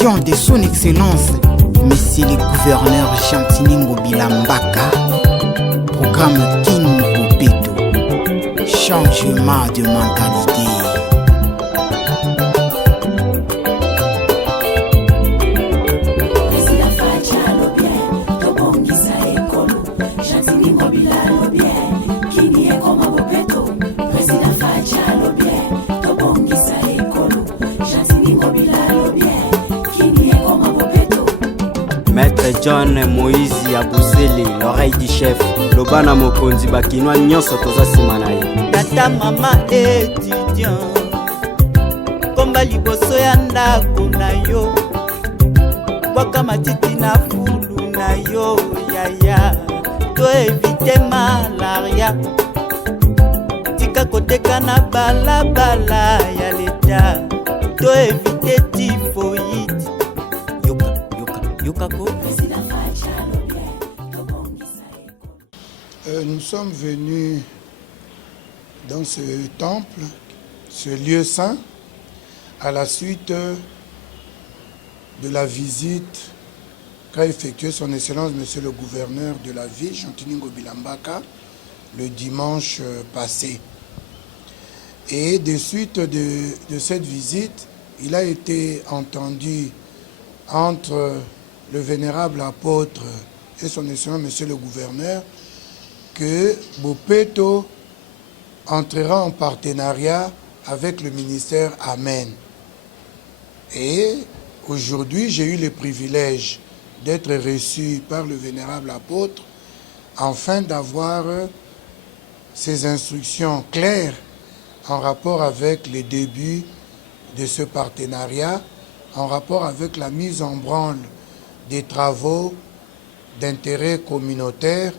direction de son excellence, Monsieur le gouverneur Chantiningo Bilambaka. Programme King Bopeto. Changement de mentalité. Maître John Moïse Yabouseli, l'oreille du chef. Lobana Mokonzi Bakinoa Nyonso Toza Simanaye. Tata mama étudiant Komba liboso ya ndako na yo Kwaka matiti na fulu na yo yaya To éviter malaria Tika koteka na balabala ya leta To éviter typhoïde Nous sommes venus dans ce temple, ce lieu saint, à la suite de la visite qu'a effectuée son Excellence Monsieur le gouverneur de la ville, Chantiningo Bilambaka, le dimanche passé. Et de suite de cette visite, il a été entendu entre le vénérable apôtre et son Excellence Monsieur le gouverneur que Bopeto entrera en partenariat avec le ministère Amen. Et aujourd'hui, j'ai eu le privilège d'être reçu par le vénérable apôtre afin d'avoir ces instructions claires en rapport avec les débuts de ce partenariat, en rapport avec la mise en branle des travaux d'intérêt communautaire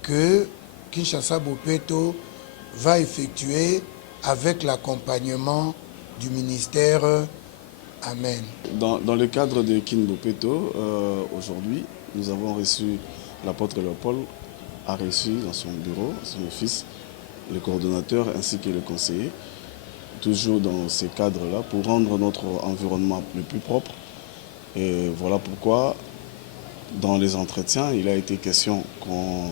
que Kinshasa Bopeto va effectuer avec l'accompagnement du ministère Amen. Dans le cadre de Kin Bopeto, aujourd'hui, nous avons reçu, l'apôtre Léopold a reçu dans son bureau, son office, le coordonnateur ainsi que le conseiller, toujours dans ces cadres-là, pour rendre notre environnement le plus propre. Et voilà pourquoi, dans les entretiens, il a été question qu'on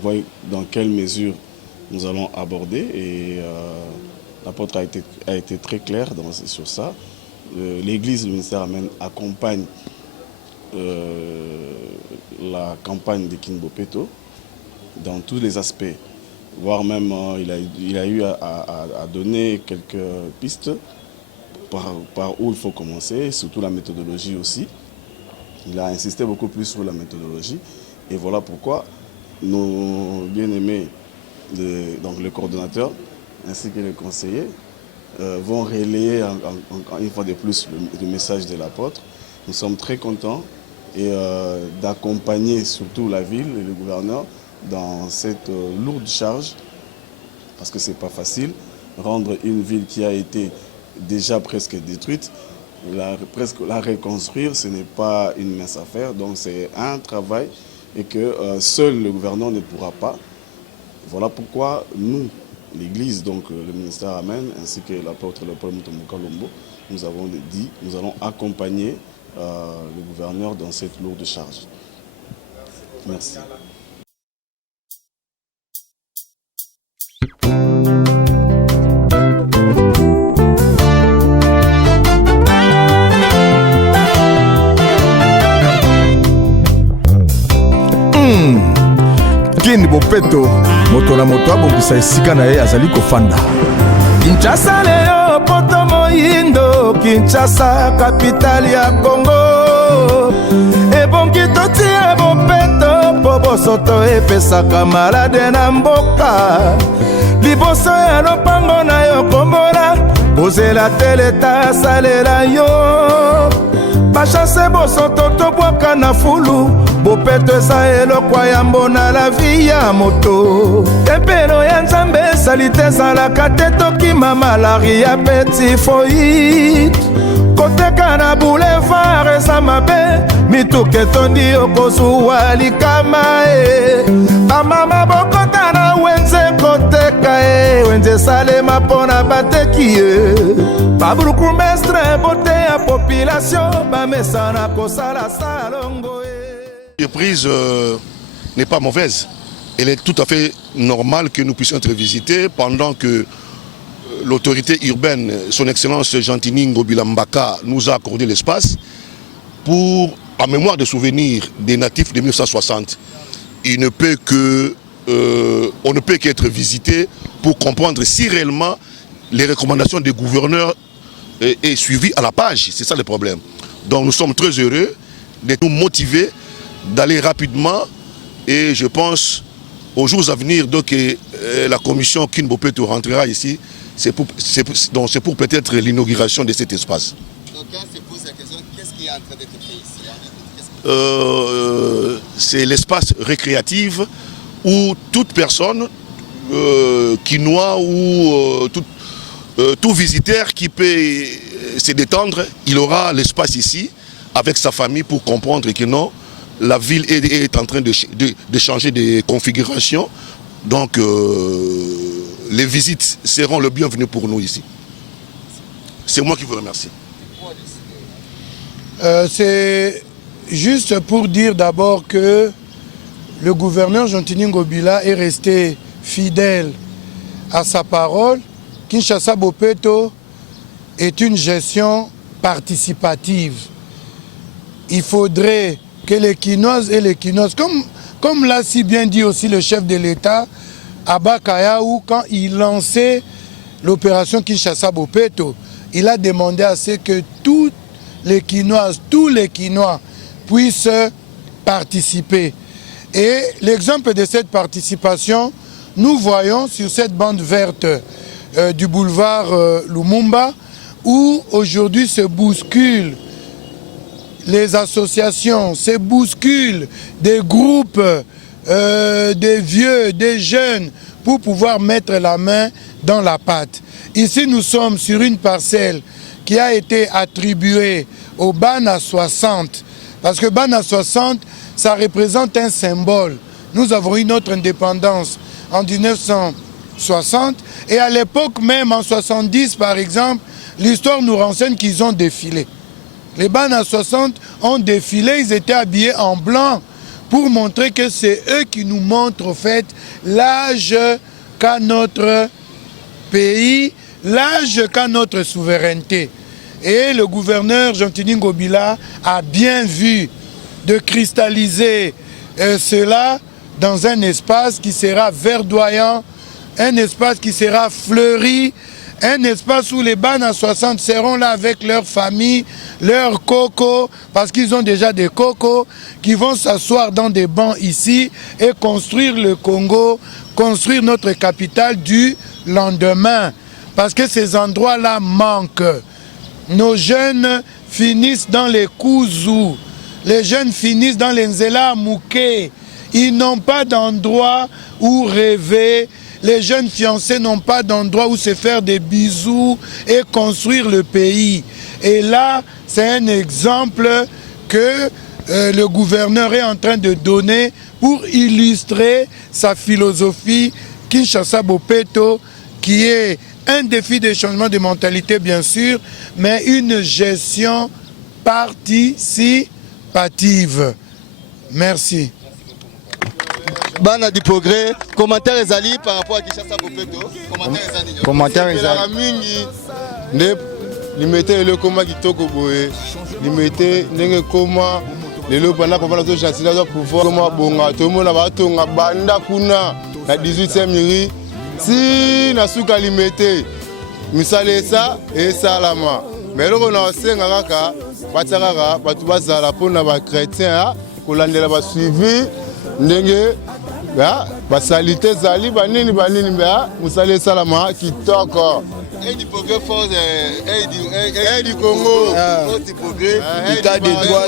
voit dans quelle mesure nous allons aborder. Et l'apôtre a été très clair sur ça. L'Église, le ministère Amen, accompagne la campagne de Kin Bopeto dans tous les aspects. Voire même, il a eu à donner quelques pistes par où il faut commencer, surtout la méthodologie aussi. Il a insisté beaucoup plus sur la méthodologie. Et voilà pourquoi nos bien-aimés, donc le coordonnateur ainsi que les conseillers, vont relayer une fois de plus le message de l'apôtre. Nous sommes très contents d'accompagner surtout la ville et le gouverneur dans cette lourde charge, parce que ce n'est pas facile. Rendre une ville qui a été déjà presque détruite, presque la reconstruire, ce n'est pas une mince affaire. Donc c'est un travail et que seul le gouverneur ne pourra pas. Voilà pourquoi nous, l'Église, donc le ministère Amen, ainsi que l'apôtre Léopold Mutomboka Lombo, nous avons dit, nous allons accompagner le gouverneur dans cette lourde charge. Merci. Kin Bopeto, moto na moto abongisa esika na ye azali kofanda. Kinshasa leo poto moyindo, Kinshasa capitale ya Congo. Ebongi totia Bopeto, po bosoto epesaka malade na mboka. Liboso ya lopango na yo kombola, ozela teleta salela yo. Bachase bosoto tobwaka na fulu, Bopeto eza elokwa ya mbona la vie ya moto. Tempelo ya Nzambe esali te ezalaka te tokima malaria pe typhoïde. koteka na boulevard eza mabe mituka etondi okozuwa likama bamama bokota na wenze koteka wenze esalema mpo na bateki baburkumestre bote ya population bamesana kosala salongo. La prise n'est pas mauvaise. Elle est tout à fait normale que nous puissions être visités pendant que l'autorité urbaine, son Excellence Jantini Ngobila Mbaka, nous a accordé l'espace pour, en mémoire des souvenirs des natifs de 1960. On ne peut qu'être visité pour comprendre si réellement les recommandations des gouverneurs est suivies à la page. C'est ça le problème. Donc nous sommes très heureux d'être motivés d'aller rapidement et je pense aux jours à venir donc la commission Kin Bopeto rentrera ici. C'est pour peut-être l'inauguration de cet espace. Donc quand se pose la question, qu'est-ce qui est en train d'être fait ici? C'est l'espace récréatif où toute personne quinois ou tout visiteur qui peut se détendre, il aura l'espace ici avec sa famille pour comprendre que non, la ville est en train de changer de configuration. Donc les visites seront le bienvenu pour nous ici. C'est moi qui vous remercie. C'est juste pour dire d'abord que le gouverneur Jantini Ngobila est resté fidèle à sa parole. Kinshasa Bopeto est une gestion participative. Il faudrait que les Quinoises et les Quinoises, comme l'a si bien dit aussi le chef de l'État, Abba Kayaou, quand il lançait l'opération Kinshasa Bopeto, il a demandé à ce que toutes les Quinoises, tous les Quinois puissent participer. Et l'exemple de cette participation, nous voyons sur cette bande verte du boulevard Lumumba, où aujourd'hui se bousculent les associations, se bousculent des groupes, des vieux, des jeunes, pour pouvoir mettre la main dans la pâte. Ici, nous sommes sur une parcelle qui a été attribuée au Bana 60, parce que Bana 60, ça représente un symbole. Nous avons eu notre indépendance en 1960, et à l'époque même, en 70 par exemple, l'histoire nous renseigne qu'ils ont défilé. Les Bana 60 ont défilé, ils étaient habillés en blanc pour montrer que c'est eux qui nous montrent en fait l'âge qu'a notre pays, l'âge qu'a notre souveraineté. Et le gouverneur Jantini Ngobila a bien vu de cristalliser cela dans un espace qui sera verdoyant, un espace qui sera fleuri, un espace où les Bana 60 seront là avec leur famille, leurs cocos, parce qu'ils ont déjà des cocos, qui vont s'asseoir dans des bancs ici et construire le Congo, construire notre capitale du lendemain. Parce que ces endroits-là manquent. Nos jeunes finissent dans les Kouzou, les jeunes finissent dans les Nzela Mouké. Ils n'ont pas d'endroit où rêver. Les jeunes fiancés n'ont pas d'endroit où se faire des bisous et construire le pays. Et là, c'est un exemple que le gouverneur est en train de donner pour illustrer sa philosophie Kinshasa Bopeto, qui est un défi de changement de mentalité, bien sûr, mais une gestion participative. Merci. Bana du progrès, commentaire ezali par rapport à Kinshasa Bopeto. Commentaire ezali mingi ne limité le koma kitoko boye limité ndenge koma lelo bana papa zo chancela za pouvoir koma bonga to mona batonga banda kuna na 18e miri si na suka limité misale ça et salama mais loko na senga kaka batsaka batu bazala pona ba chrétien kolandela ba suivi ndenge basalite zali banini mbea musale salama kitoko du progrès fort du Congo du progrès état de droit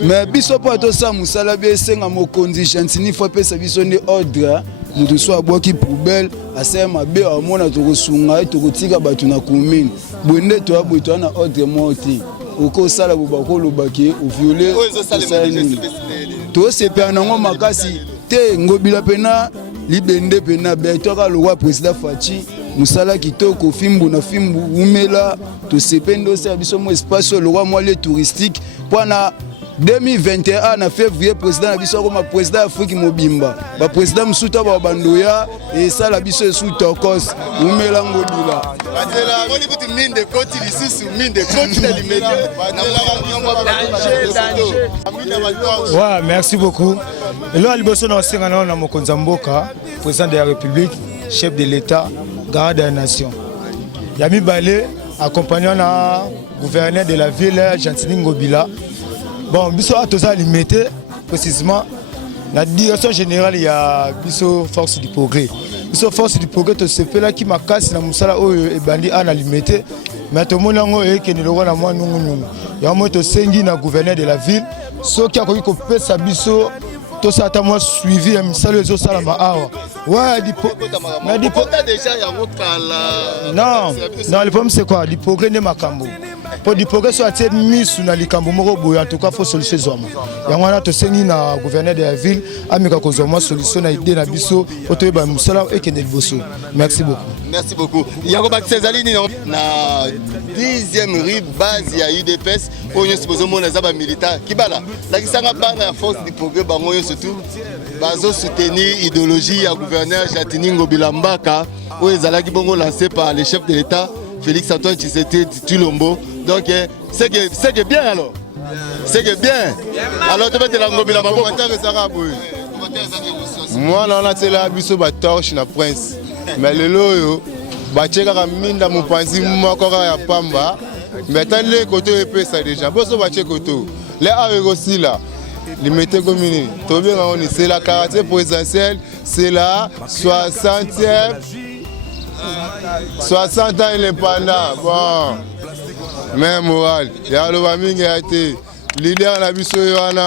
mais biso po to sa musala be senga mokonzi Jantini fo pesa biso ne ordre mutu so aboki poubelle asema be amona to kosunga to kotika batu na commune bwende to aboy to na ordre moti oko sala bobako lobaki o violer to sepa nango makasi te ngobila pena libende pena betaka lwa président Fachi musala kitoko fimbu na fimbu umela to sependo sa biso mo espace le roi moi les touristique pona 2021 na février président na biso comme président Afrique mobimba ba président musuta ba bandoya et ça la biso sous tokos umela ngobila batela boni kuti mine de côte lisusu mine de côte na limedia ouais merci beaucoup là liboso na singana na mokonza mboka président de la République chef de l'État garant de la nation Yami Balé accompagnant na gouverneur de la ville Gentini Ngobila. Bon, biso atoza limité précisément la direction générale il y a biso force du progrès. Biso force du progrès to se fait là qui m'a cassé na musala o e bandi ana limité mais to mona ngo e ke ni loko na mwa nungu. Ya mo to sengi na gouverneur de la ville so qui a ko pesa biso to ça ta moi suivi un musala zo sala ma awa. Ouais, mais déjà ya ngokala. Non, le problème c'est quoi? Du progrès ne makambo. Pour du progrès soit mis sur la likambo moko boya en tout cas faut solution zoma. Yangwana to sengi na gouverneur de la ville amika ko zoma solution na idée na biso oto ba musala e kende liboso. Merci beaucoup. Merci beaucoup. Yango Baksezali ni na 10e rue base ya UDPS onyo supposé mona za ba militant kibala. La kisanga bana ya force du progrès bango yo surtout bazo soutenir idéologie ya gouverneur Gentini Ngobila Mbaka où ezalaki bongo lancé par le chef de l'État Félix Antoine Tshisekedi Tshilombo. Donc c'est que bien alors. C'est que bien. Alors tu vas te la Ngobila Mbaka. Moi on a tela biso ba torche na prince. Mais le loyo ba cheka minda mupanzi moko ya pamba. Mais tant les côtés epesa déjà. Boso ba cheka koto. Les aussi là. Limité commune. Tobé c'est la carte présidentielle, c'est la 60e 60 ans indépendant. Bon. Mais moral, il y a le mingi a été leader la biso yana